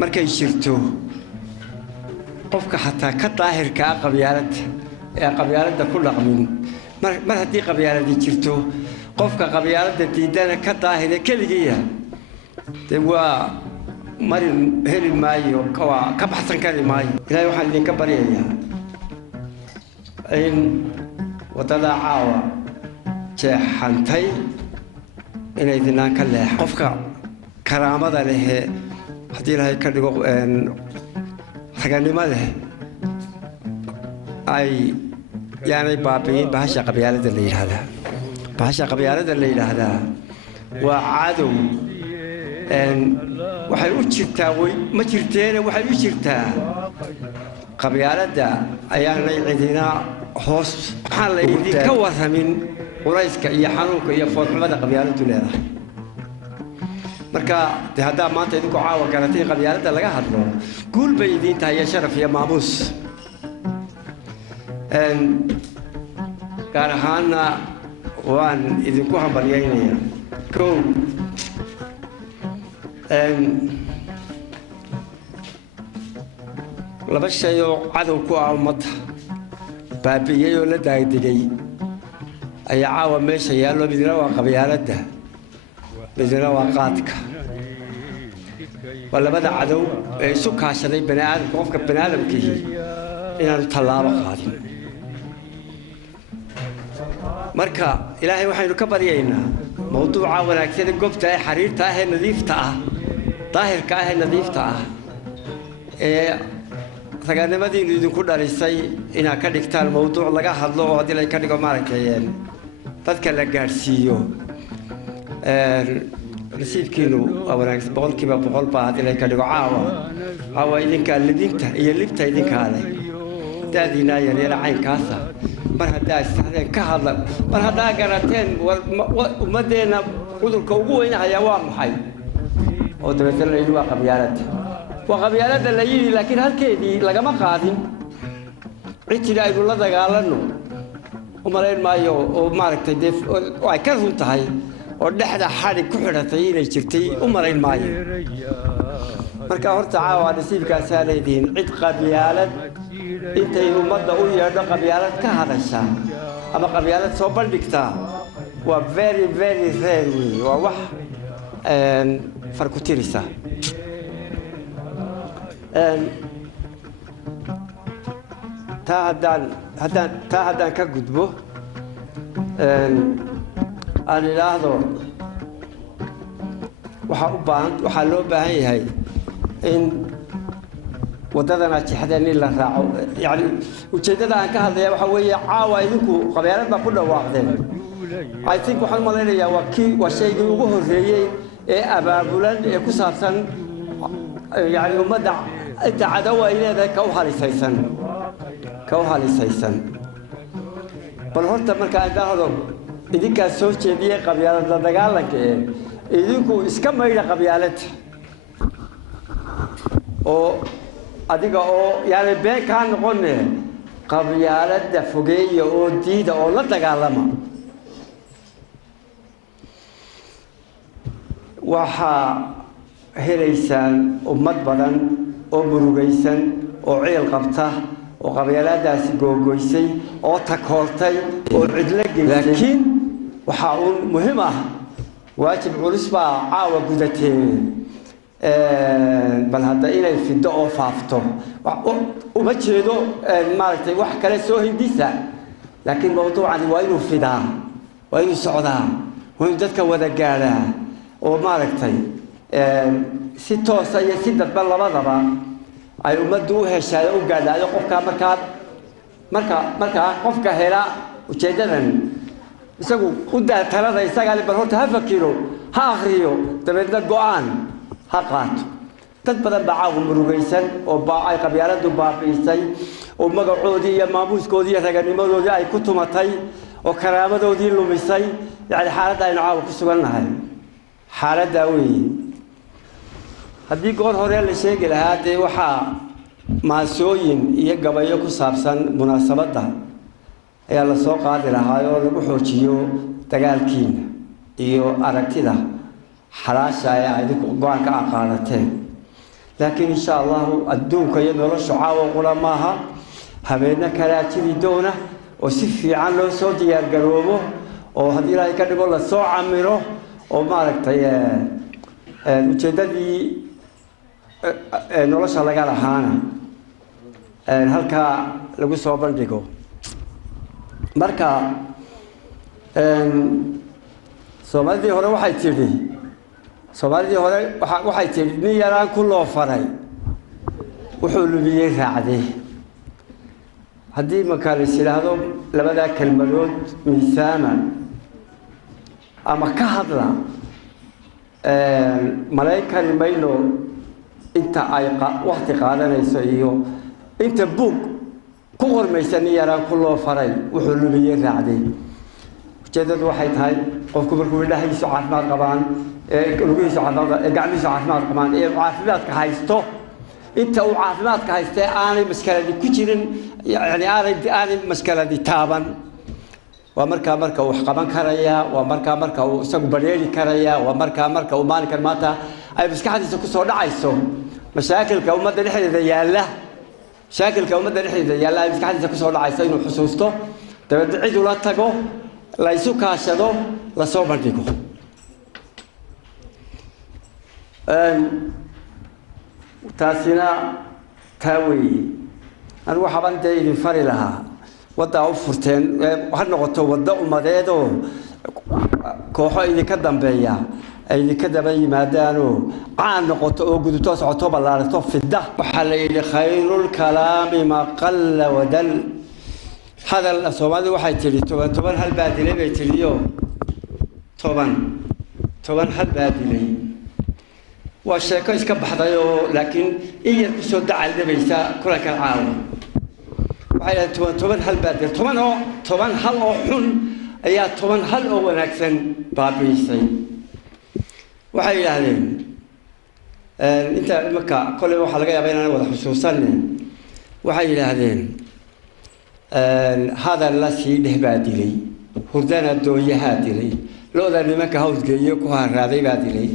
markay jirto qofka xataa ka daahirka qabyaaladda ku dhaqmin mar haddii qabyaaladi jirto qofka qabyaaladda diidana ka daahire keligiya dee waa marin heli maayo ka baxsan kari maayo ilaahay waxaan idinka baryayaa in wadada caawa jeexantay inay dinaan ka leex qofka karaamada leh haddii ilaahay ka dhigo raganimo leh ay yaanay baabi'in bahasha qabyaaladda la yidhaahdaa bahasha qabyaaladda la yidhaahdaa waa cadow waxay u jirtaa ma jirteene waxay u jirtaa qabyaaladda ayaanay cidina hoos waxaan la idinka warramin culayska iyo xanuunka iyo foolxumada qabyaaladdu leedahay marka dee haddaa maanta idinku caawa garatay qabyaaladda laga hadlo guul bay idiin tahay iyo sharaf iyo maamuus gaar ahaanna waan idinku hambalyaynayaa kow laba shay oo cadow ku ah ummadda baabi'iyey oo la daagdegay ayaa caawa meesha yaallo midna waa qabyaaladda midna waa qaadka waa labada cadow ee isu kaashaday bani'aadamka qofka bani'aadamkiihi inaanu tallaabo qaadin marka ilaahay waxaynu ka baryaynaa mawduuca wanaagsan goobta ee xariirta ah ee nadiifta ah daahirka ah ee nadiifta ah ee raganimadiinu idinku dhalisay inaad ka dhigtaan mawduuc laga hadlo oo haddii lay ka dhigo maaragtay dadka la gaadhsiiyo nasiibkiinu waa wanaagsan boqolkiiba boqol baa haddii lay ka dhigo caawa idinkaa lidinta iyo libta idinkaa leh daadiinaa yaryara caynkaasa mar haddaa istahdeen ka hadla mar haddaa garateen ummadeenna cudurka ugu weynahayaa waa maxay oo dabeetna la yidhi waa qabyaaladda la yidhi laakiin halkeedii lagama qaadin cid jira aynu la dagaalanno u malayn maayo oo maaragtay dee ay ka run tahay oo dhexda xadhig ku xidhatay inay jirtay u malayn maayo marka horta caawa nasiibkaasaa leedihiin cid qabyaalad intay ummadda u yeedho qabyaalad ka hadasha ama qabyaalad soo bandhigtaa waa very very rare wey waa wax farku tirisa taa haddaan ka gudbo aan idhaahdo waxaa loo baahan yahay in wadadana jixdeen in la raaco yani ujeedada aan ka hadlaya waxa weeye caawa idinku qabyaalad baa ku dhawaaqdeen I think waxaan malaynayaa waa shaygii ugu horreeyey ee abaabulan ee ku saabsan yani ummadda inta cadow ay leedahay ka u halisaysan bal horta markaa idhaahdo idinkaa soo jeediyey qabyaalad la dagaalanka idinku iska maydha qabyaaladda oo adiga oo yani been kaa noqone qabyaaladda fogeeya oo diida oo la dagaalama waxaa helaysaan ummad badan oo murugaysan oo ciil qabta oo qabyaaladaasi googoysay oo takoortay oo cidlo geysay laakiin waxaa uun muhiim ah waajib culus baa caawa gudatee bal hadda inay fido oo faafto uma jeedo maaragtay wax kale soo hindisa laakiin mawduucani waa inuu fidaa waa inuu socdaa waa inuu dadka wada gaadhaa oo maaragtay si toosa iyo si dadba labadaba ay ummaddu u heshaay u gaadhaayo qofka markaa qofka hela ujeedadan isagu u daa talada isaga bal horta ha fakiro ha akhriyo dabeedna go'aan ha qaato dad badan baa caawa murugaysan oo ay qabyaaladdu baabi'isay oo magacoodii iyo maamuuskoodii iyo raganimadoodii ay ku tumatay oo karaamadoodii lumisay yani xaaladda aynu caawa ku sugannahay xaaladdaa weeye haddii goor hore la sheegi lahaa dee waxaa maasooyin iyo gabayo ku saabsan munaasabadda ayaa la soo qaadi lahaa oo lagu xoojiyo dagaalkiina iyo aragtida xalaasha ee idinku go-aanka qaadateen لكن إن شاء الله الدوك ينور شعاع وقلماها هبينا كراتي دونه وسفي عنه صوت يرجروه وهذه لا يكذب الله صو عمره وما ركتي وجددي نورش الله قال هانا هلكا لو صوبان ديكو مركا Soomaalidii hore waxay tiri nin yaraan ku loo faray wuxuu lumiyay raacday haddii marka la yiraahdo labada kelmadood miisaama ama ka hadla malaa'ika maylo inta ay waqti qaadanayso iyo inta buug ku qormaysan nin yaraan ku loo faray wuxuu lumiyay raacday جدد واحد هاي قف كبر كبر ده يسوع عفمات قبان لقيه يسوع عفمات قاعد يسوع عفمات قبان عفمات كهايستو أنت وعفمات كهايستة أنا مشكلة دي كتيرن يعني أنا مشكلة دي تابن ومركا وحقبان كرايا ومركا وسق بريلي كرايا ومركا ومالي كرماتا أي بس كحد يسوق صور عايزه مشاكل كومة ده نحن ذياله مشاكل كومة ده نحن ذياله أي بس كحد يسوق صور عايزه إنه حسوسته تبدأ عيد ولا تجو لا يسوق عشرة لا صوب عندكم. تاسينا تاوي أنا وحبان تيجي فري لها ودا أوفرتين وهذا نقطة ودا ومدادو كوحة اللي كدم بيا اللي كدم بيا مادانو عن نقطة وجود توس عطوب الله توف في الده وحليل خير الكلام ما قل ودل هذا الصومالي واحد تلي طبعا هالبادلة بيتليو طبعا هالبادلة والشركة يسكب حضايو لكن إيه يسود على البيسا كل كالعاون وعلى طبعا هالبادلة طبعا هالأحون أي طبعا هالأول أكثر بابيسي وحي عليهم أنت مكة كل واحد لقى بيننا وضح خصوصا وحي عليهم هذا الذي لهبادلي هردنا الدوية هادلي لو ذا لمك هود جيوك وهالراضي بادلي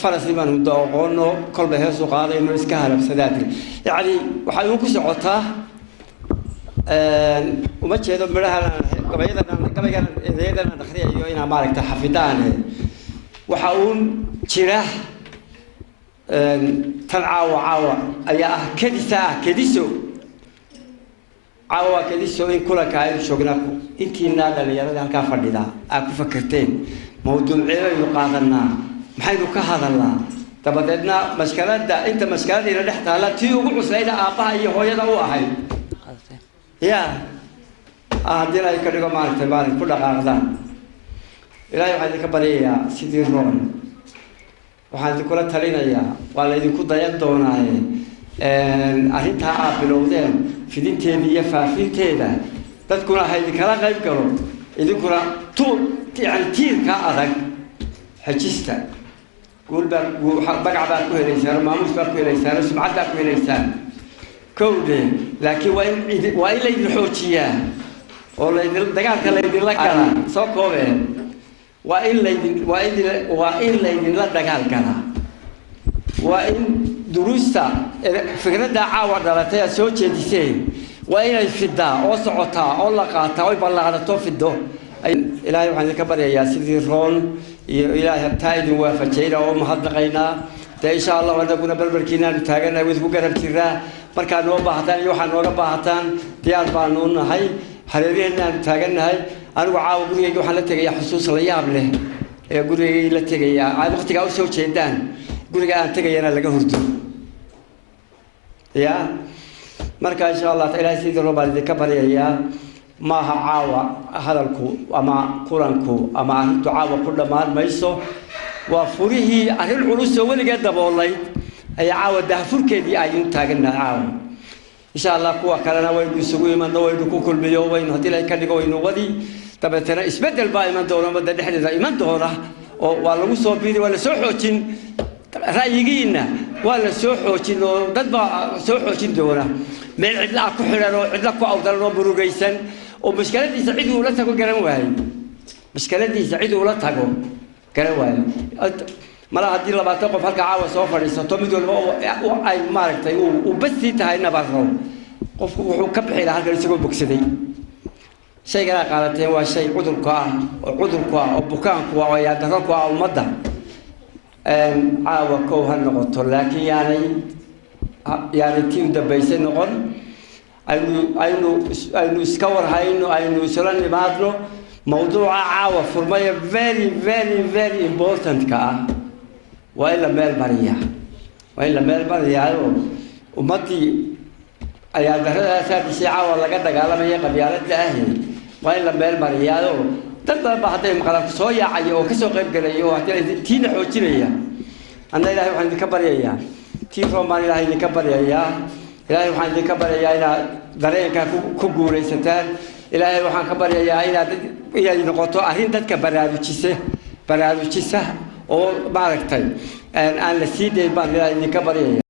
فرسي من الدوغونو كل بهذا سقاط إنه إسكاهلا بسدادلي يعني وحيوك سعطاه وما تشهد مرها قبيلنا نخري يوينا مالك تحفظانه وحاول شراه تنعاو أيها كديسو عوا كذي سوين كل كائن شغلكم إنتي نادا اللي يرد هالكافر ده أكو فكرتين موضوع عيب يقاطعنا محيو كهذا الله تبدأنا مشكلة ده أنت مشكلة إذا رحت على تيجي وعسلينا أباها يهوي ده هو أهل يا أهدينا يكرر ما نتبان كل هذا إلى يوم هذيك بريء سيدي رون وهذه كلها تلينا يا ولا يدكوا ضيق دونا أرنتها عابلودين في دين تيمية فافين تيدا تذكر هذه كلا غيب كلام إذا كنا طول يعني تير كأذك حجستا قول بقى باكو هليسان ماموس باكو هليسان سمعت باكو هليسان كودي لكن وإن لين الحوتية ولا دقال كلا يدين لك كلا سوكوه وإن لين لا دقال كلا وإن دروستا فكرة عاود على تيا سوتشي ديسين وإن الفدا أو صعوتا أو لقاتا أو يبلغ توفيدو إلهي وحنا كبر يا سيدي رون إلهي تايد وفجيرا ومحدقينا إن شاء الله ونكون بالبركينا نتاجنا ويذكر قرب ترى مركان وباهتان يوحنا وباهتان ديار بانون هاي حريرنا نتاجنا هاي أنا وعاو قولي يوحنا تجي حسوس الأيام له قولي لا تجي عاد وقت جاو سوتشي دان قولي أنا تجي أنا لقى هردو يا مركا إن شاء الله إلهي سيدي ربنا ذكر يا ما عاوى هذا الكو أما قرانكو أما دعاء كل ما يسو وفريه أهل العروس ولا قد والله أي عاوى ده فرك دي أيون تاجنا عاوى إن شاء الله قوة كلنا وين يسوي من دوا يدكو كل بيوم وين هتي لا يكلم وين ودي تبى ترى إثبات الباقي من دورنا بدنا نحن دائما دورنا ولا مصابين ولا سوحوتين رأيينا ولا سوحوتين ضد سوحوتين دورنا من عدلا كحرنا عدلا كأوضلنا بروجيسن ومشكلة دي سعيد ولا تقول كلام واحد مشكلة دي سعيد ولا تقول كلام واحد mala haddii 20 qof halka caawa soo fadhiisato mid walba ay maaragtay uu basti tahay nabarro qofku wuxuu ka bixi lahaa halkan isagoo bogsaday shayga qaadateen waa shay cudurka ah oo bukaanku ah oo yaadaro ummadda caawa koow ha noqoto laakiin yaanay tii u dambaysay noqon aynu iska warhayno aynu isla nimaadno mawduuca caawa furmaya very important ka ah waa in la meel mariyaa ummadii ayaa daradaas hadii caawa laga dagaalamaya qabyaaladda ah waa in la meel mariyaa dad badan baa hadday maqlaan soo yaacay oo ka soo qayb galay oo tiina xoojinaya anna ilaahay waxaan idinka baryayaa tii Roomaan ilaahay idinka baryayaa ilaahay waxaan idinka baryayaa inaad dareenka ku guuraysataan ilaahay waxaan ka baryayaa inaad noqoto arrin dadka baraarujisa oo maaragtay aan la sii deyn baan ilaahay idinka baryayaa